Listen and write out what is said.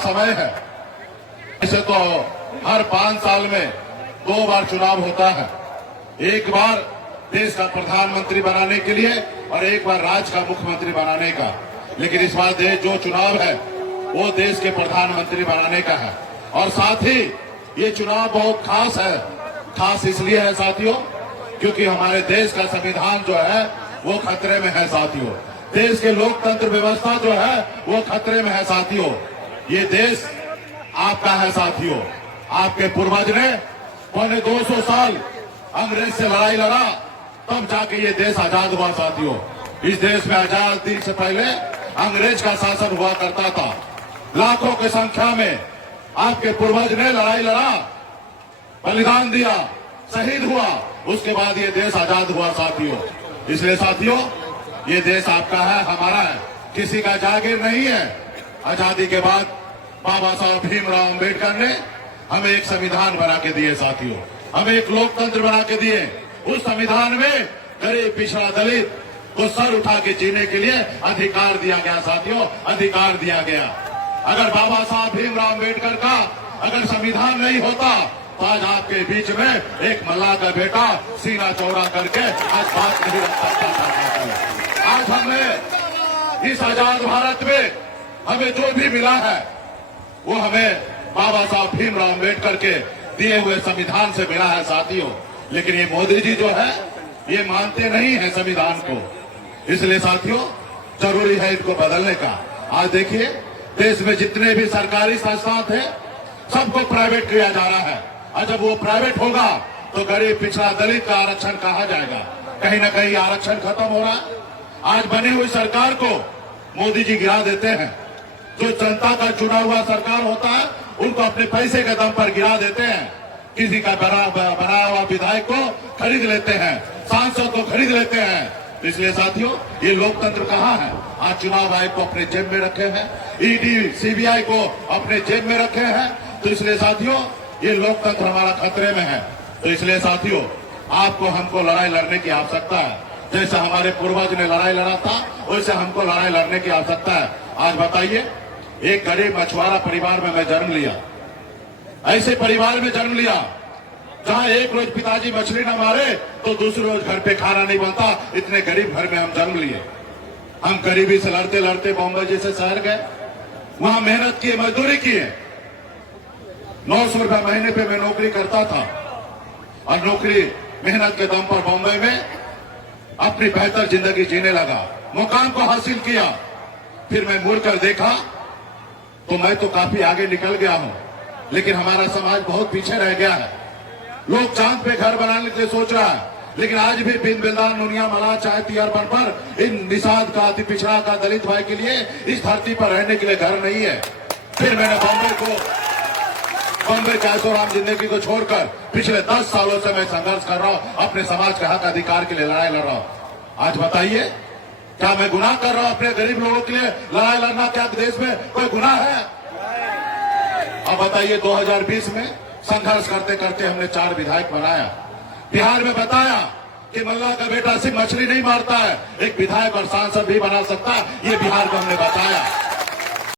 समय है। इसे तो हर 5 साल में 2 बार चुनाव होता है, एक बार देश का प्रधानमंत्री बनाने के लिए और एक बार राज्य का मुख्यमंत्री बनाने का। लेकिन इस बार देश जो चुनाव है वो देश के प्रधानमंत्री बनाने का है। और साथ ही ये चुनाव बहुत खास है। खास इसलिए है साथियों क्योंकि हमारे देश का संविधान जो है वो खतरे में है साथियों। देश के लोकतंत्र व्यवस्था जो है वो खतरे में है साथियों। ये देश आपका है साथियों। आपके पूर्वज ने पौने 200 साल अंग्रेज से लड़ाई लड़ा, तब जाके ये देश आजाद हुआ साथियों। इस देश में आजादी से पहले अंग्रेज का शासन हुआ करता था। लाखों की संख्या में आपके पूर्वज ने लड़ाई लड़ा, बलिदान दिया, शहीद हुआ, उसके बाद ये देश आजाद हुआ साथियों। इसलिए साथियों ये देश आपका है, हमारा है, किसी का जागीर नहीं है। आजादी के बाद बाबा साहब भीमराव अम्बेडकर ने हमें एक संविधान बना के दिए साथियों, हमें एक लोकतंत्र बना के दिए। उस संविधान में गरीब पिछड़ा दलित को सर उठा के जीने के लिए अधिकार दिया गया साथियों, अधिकार दिया गया। अगर बाबा साहब भीमराव अम्बेडकर का अगर संविधान नहीं होता तो आज आपके बीच में एक मल्लाह का बेटा सीना चौड़ा करके आज बात नहीं रख सकता था। आज हमें इस आजाद भारत में हमें जो भी मिला है वो हमें बाबा साहब भीमराव अम्बेडकर के दिए हुए संविधान से मिला है साथियों। लेकिन ये मोदी जी जो है ये मानते नहीं है संविधान को। इसलिए साथियों जरूरी है इनको बदलने का। आज देखिए देश में जितने भी सरकारी संस्थान थे सबको प्राइवेट किया जा रहा है। और जब वो प्राइवेट होगा तो गरीब पिछड़ा दलित का आरक्षण कहा जाएगा? कहीं ना कहीं आरक्षण खत्म हो रहा है। आज बनी हुई सरकार को मोदी जी गिरा देते हैं। जो जनता का चुना हुआ सरकार होता है उनको अपने पैसे के दम पर गिरा देते हैं। किसी का बनाया हुआ विधायक को खरीद लेते हैं, सांसद को खरीद लेते हैं। इसलिए साथियों ये लोकतंत्र कहाँ है? आज चुनाव आयोग को अपने जेब में रखे हैं, ईडी सीबीआई को अपने जेब में रखे हैं। तो इसलिए साथियों ये लोकतंत्र हमारा खतरे में है। तो इसलिए साथियों आपको हमको लड़ाई लड़ने की आवश्यकता है। जैसे हमारे पूर्वज ने लड़ाई लड़ा था वैसे हमको लड़ाई लड़ने की आवश्यकता है। आज बताइए एक गरीब मछुआरा परिवार में मैं जन्म लिया, ऐसे परिवार में जन्म लिया जहां एक रोज पिताजी मछली न मारे तो दूसरे रोज घर पे खाना नहीं बनता। इतने गरीब घर में हम जन्म लिए। हम गरीबी से लड़ते लड़ते बॉम्बे जैसे शहर गए, वहां मेहनत की, मजदूरी की है। 900 रुपया महीने पे मैं नौकरी करता था और नौकरी मेहनत के दम पर बॉम्बे में अपनी बेहतर जिंदगी जीने लगा, मुकाम को हासिल किया। फिर मैं मुड़कर देखा तो मैं तो काफी आगे निकल गया हूं, लेकिन हमारा समाज बहुत पीछे रह गया है। लोग चांद पे घर बनाने के लिए सोच रहा है, लेकिन आज भी बिन बिल्दान नुनिया मला चाहे तियारपन पर इन निषाद का, अति पिछड़ा का, दलित भाई के लिए इस धरती पर रहने के लिए घर नहीं है। फिर मैंने बॉम्बे के ऐशोआराम जिंदगी को छोड़कर पिछले 10 सालों से मैं संघर्ष कर रहा हूं, अपने समाज के हक अधिकार के लिए लड़ाई लड़ रहा हूं। आज बताइए क्या मैं गुनाह कर रहा हूं? अपने गरीब लोगों के लिए लड़ाई लड़ना क्या देश में कोई गुनाह है? अब बताइए 2020 में संघर्ष करते करते हमने 4 विधायक बनाया। बिहार में बताया कि मल्लाह का बेटा सिर्फ मछली नहीं मारता है, एक विधायक और सांसद भी बना सकता है। ये बिहार को हमने बताया।